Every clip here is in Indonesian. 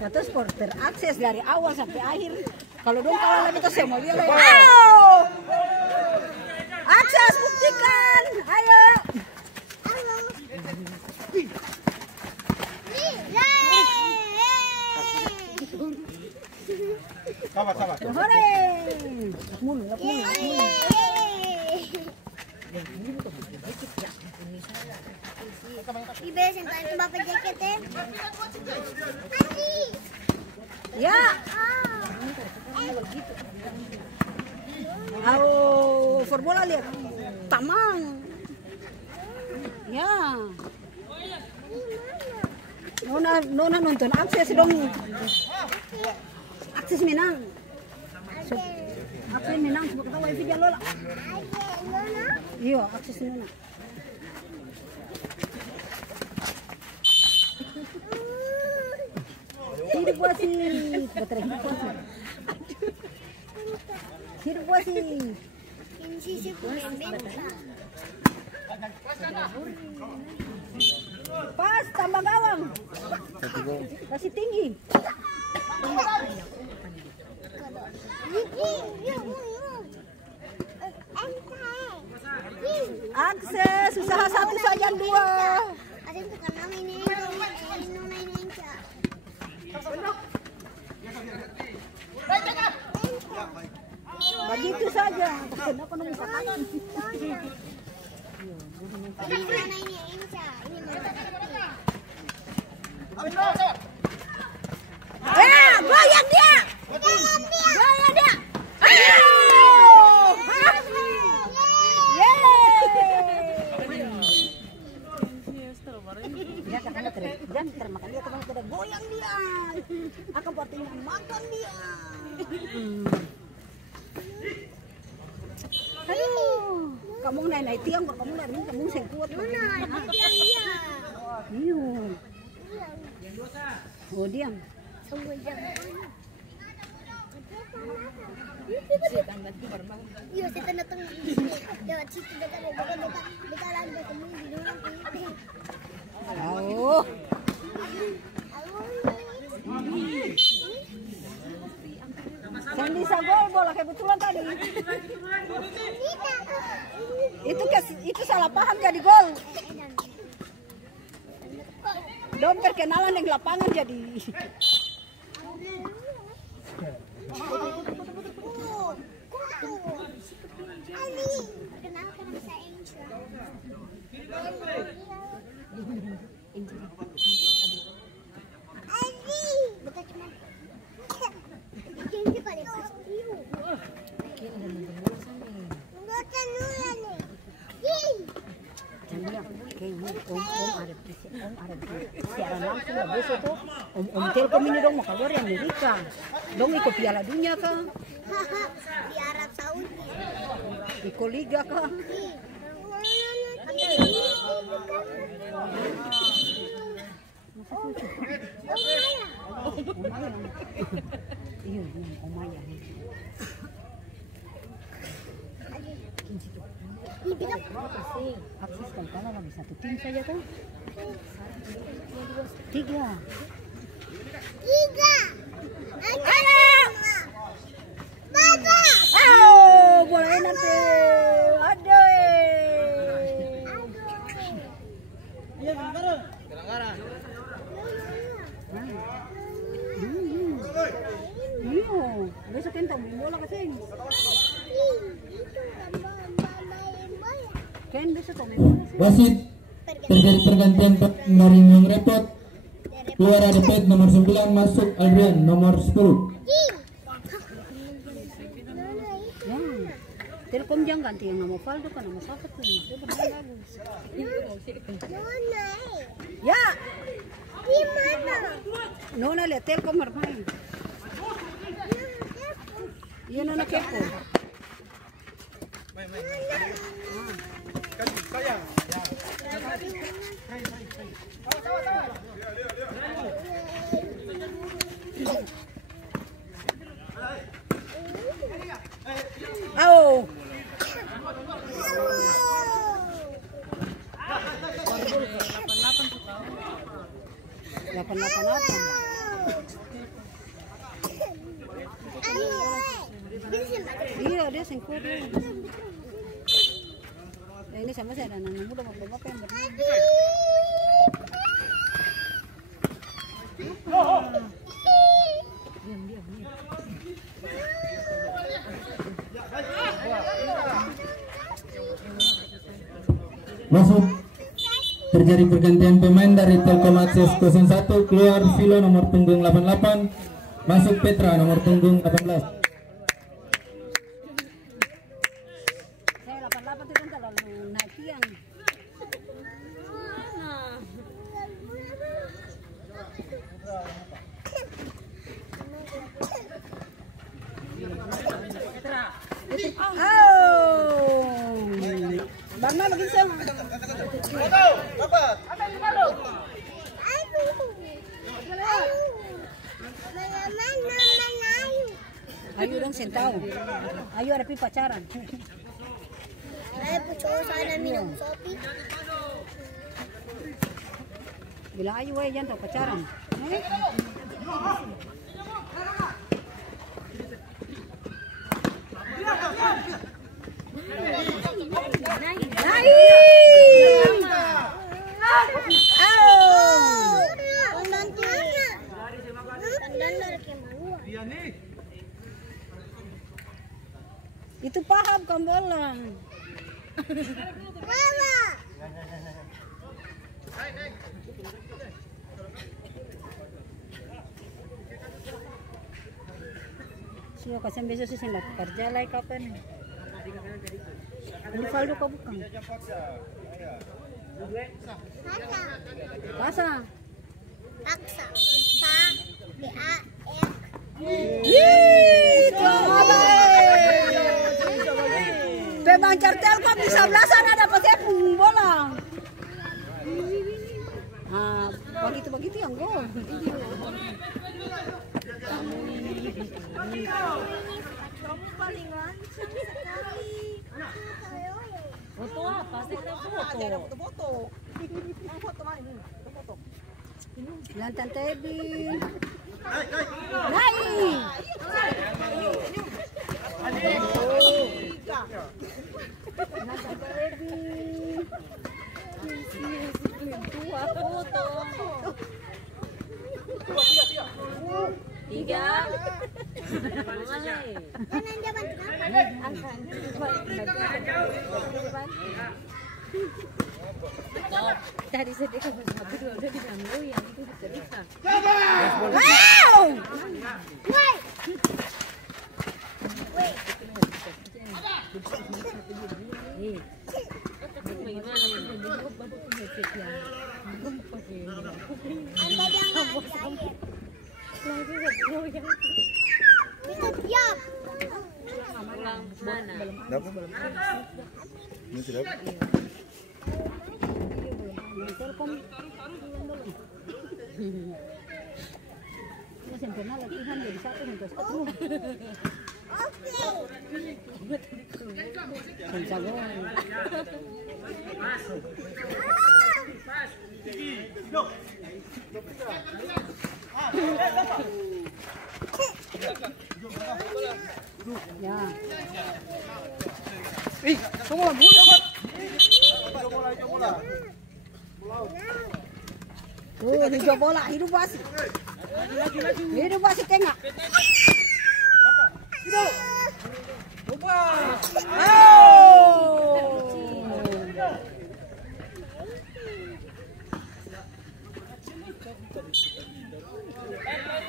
Kata supporter akses dari awal sampai akhir. Kalau dong kalah lagi tuh saya mau lihat lagi. Akses buktikan, ayo. Sabar. Hore. Mulu. Diberesin tadi bapak jaketnya. Ya. Au, forbola lihat. Tamang. Ya. Nona nonton akses dong. Akses menang. Akses menang sebab kata wifi dia lola. Iya, akses Nona. Hidup wasit, baterai hidup wasit. Hidup wasit. Pas, tambah gawang. Masih tinggi. Akses, usaha satu saja dua. Begitu saja. Kenapa nomor tangan? Goyang dia. Goyang dia. Jangan termakan dia kemana tidak goyang dia. Akan partinya makan dia. Aduh, kamu naik tiang kok kamu lari kamu sing kuat. Tiang dia. Iyo. Oh diam. Iya, saya tanda tengah. Lewat situ dekat lantai kamu di dalam. Oh. Sandy Sagol bola kebetulan tadi. Itu salah paham jadi gol. Dom perkenalan yang lapangan jadi. Siaran langsung besok tuh Om Telkom ini dong mau keluar yang Amerika dong ikut Piala Dunia kah? Di Arab Saudi. Ikut Liga kah? Iya, Omaya. Akses kalau kalah lagi satu tim saja kan? 3. Ayo, Baba. Oh, boleh nanti. Aduh. Iya, gara-gara. Iya, besok kan main bola kasing. Kan besok main bola. Wasit terjadi pergantian pemain yang repot. Keluar ada pet nomor 9 masuk Adrian nomor 10. Telkom jangan ganti yang nama Valdo kan nama siapa tuh? Dia bermain bagus. Ya. Di mana? Nona lihat Telkom bermain. Iya Nona kepo. Sayang. Au. 888. Iya, dia singkut. Ya, ini sama saya dan anak muda mau bapak yang berenang. Diam. Masuk. Terjadi pergantian pemain dari Telkom Akses 01, keluar Vilo nomor punggung 88, masuk Petra nomor punggung 18. Saya 88 itu kan terlalu naik tiang. Barna lagi sama. Ayo dong sentau. Ayo ada pacaran. Ayo cowok sana minum kopi. Bilang ayo jangan pacaran. Itu paham kambolan. Siapa kasih besok sih saya kerja lagi kapan? Ini Valdo kau bukan? Paksa. Pemancar Telkom di sebelah sana dapat saya punggung bola. Begitu yang gol. Kamu paling lancang sekali. Foto apa? Saya ada foto. Foto mana ini? Foto. Lantan Tebi. Naik. Lantan Tebi. Dua foto. 3. Dari sedekah bersatu dua udah diganggu yang itu sedekah. Wow! Telkom. Ya sempurna latihan jadi satu untuk satu. Ya. Tunggu lah, hijau bola, hidup basi. Hidup basi tengah.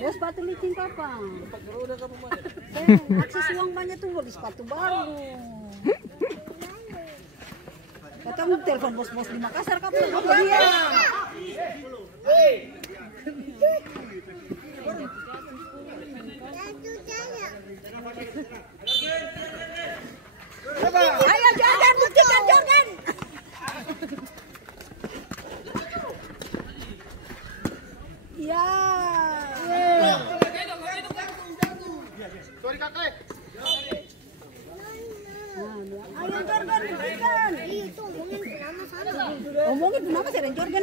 Bos sepatu licin kapan? Akses uang banyak tuh beli sepatu baru. Ketemu telepon bos-bos di Makassar kapan? Iya. Ayo Jordan, buktikan Jordan. Ya. Sorry kakek.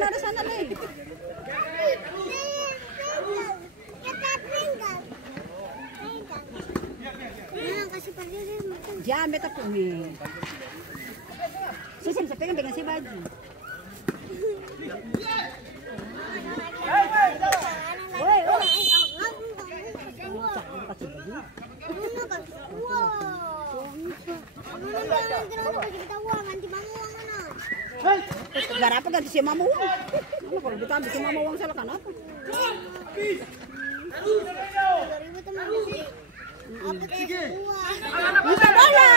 ada sana nih. Jangan beta pumi. Susan saya pengen si baju. Woi, Gak apa ganti si mama uang. Kalau kita ambil si mama uang salah kan apa? Bisa bola.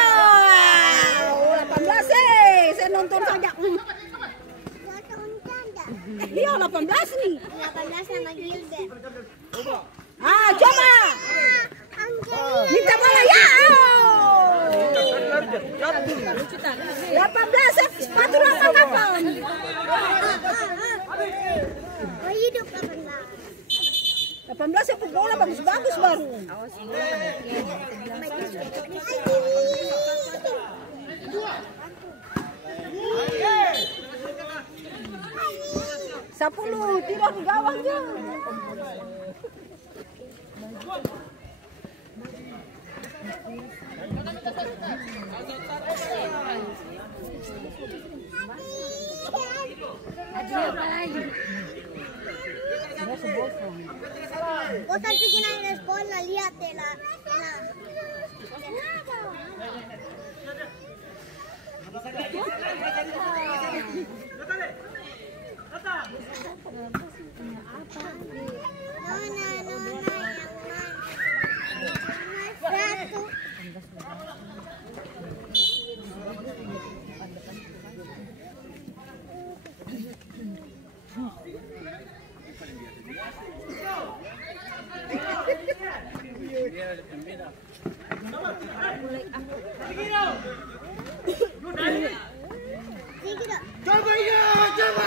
18 saya nonton saja. Iya 18 nih. 18 sama Gilbert. Coba. Minta bola ya. 18 sepatu apa kapan? Oh hidup 18 sepatu bola bagus-bagus baru. Sepuluh tidak di gawang je. Vos al final en la escuela, líatela. Coba ya, coba.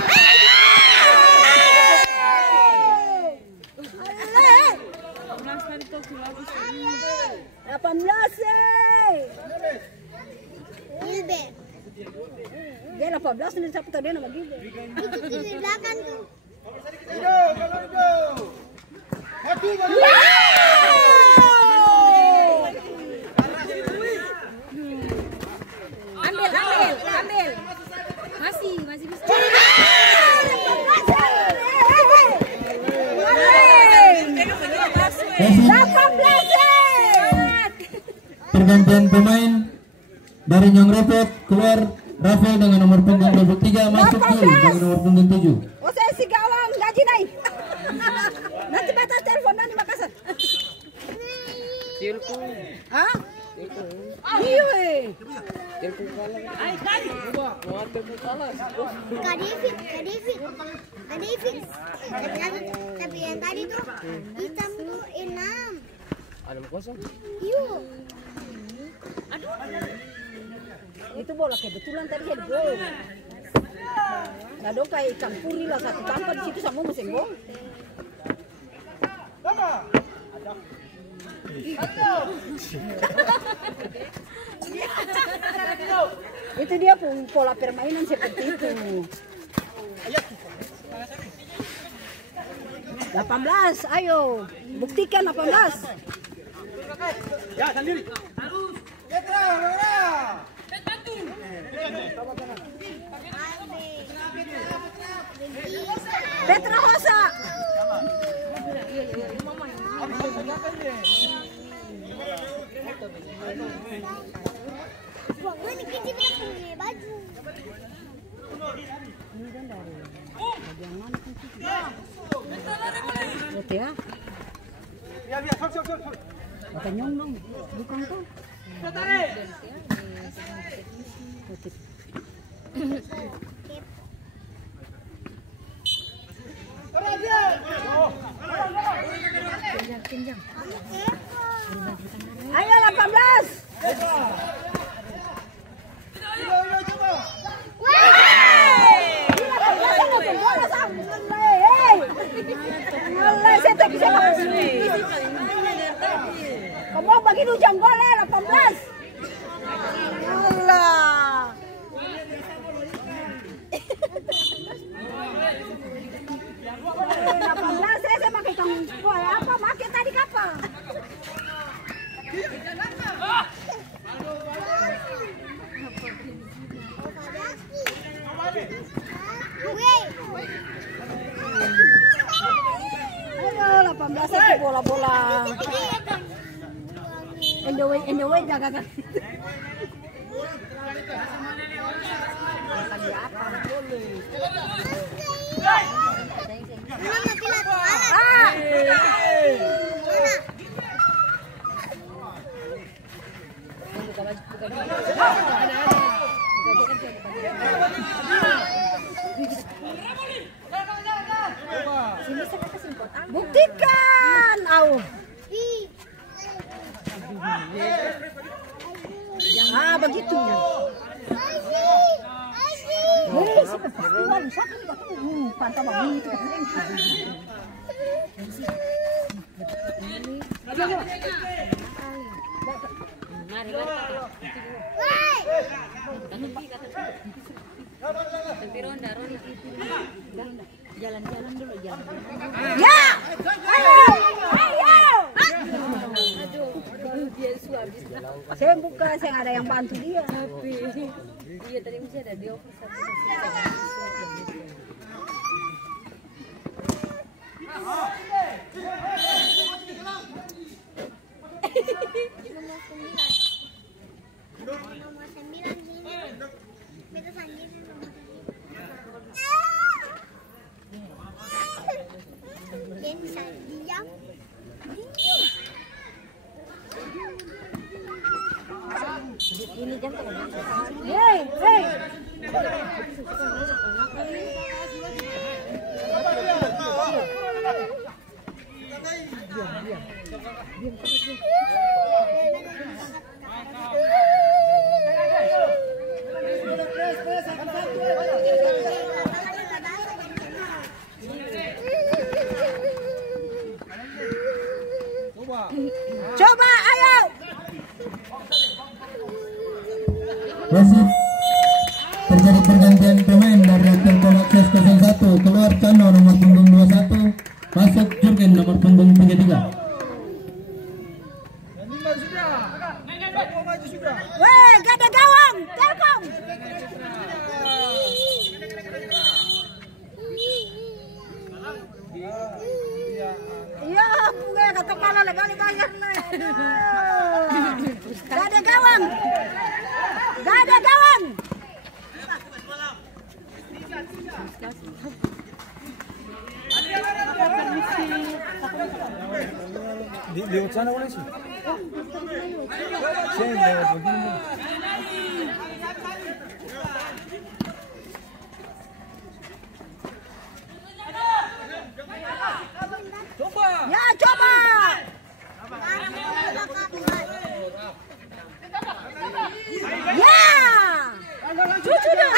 18 nih siapa tadi nama gitu. Itu di belakang tuh. Ambil. Masih bisa. Pergantian pemain dari Nyong Repot keluar Rafael dengan nomor punggung 23 masuk Gil dengan nomor punggung 7. Oh saya si gawang gaji naik. Nanti batas telepon nanti Makassar. Telepon. Hah? Iya. Telepon kalah. Mau telepon kalah. Kak David. Tapi yang tadi tuh hitam tuh 6. Ada kosong. Yuk. Itu bola kebetulan tadi head goal. Nah dong kayak ikan puri lah satu tangkap di situ sama mesin gol. Itu dia pola permainan seperti itu. 18, ayo buktikan 18. Ya sendiri. Petra Hosa. Ini kita punya baju. Ini kan dari bagian mana kan sih? Lihat ya. Biar, sol. Maka nyong dong, bukan tuh. Kenjang. Ayo 18. Kamu bagi ujang bola 18. Allah. Masa itu bola-bola in the way gagagan. Buktikan, au. Ah, begitu. Pantau begitu. Jalan-jalan dulu, jalan. Ya! Ayo! Saya buka, saya nggak ada yang bantu dia. Iya tadi masih ada dia Nomor 9 gini. Beta sendiri nomor 9. Yang bisa diam. Ini jam teman. Hey, hey. Coba, ayo. Wasit terjadi pergantian pemain dari Telkom Akses 01 keluar Cano nomor punggung 21 masuk Jurgen nomor punggung 33. Weh, gak ada gawang, Telkom. Iya, gue kata kepala legali bayar nih. Gak ada gawang. Gak ada gawang. Lewat sana boleh sih. Saya lewat begini. Ya, coba. Ya. Cucu dong.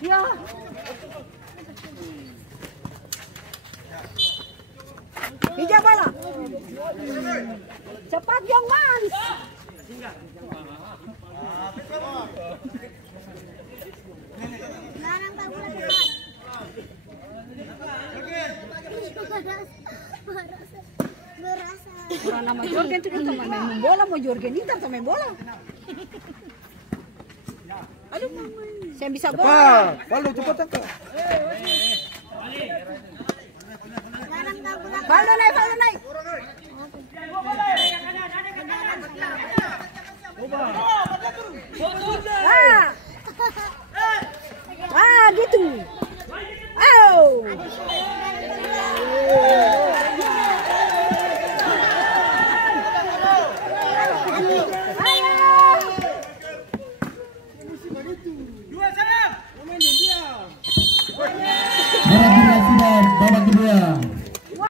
Ya. Hijau bola. Cepat Yong Mans. Larang tak boleh cepat. Berasa. Orang nama Jorgen itu kita main bola, mau Jorgen itu atau main bola? Aduh, saya bisa bola. Cepat, Baldo cepat tangkap. Larang tak boleh. Baldo naik, Baldo naik.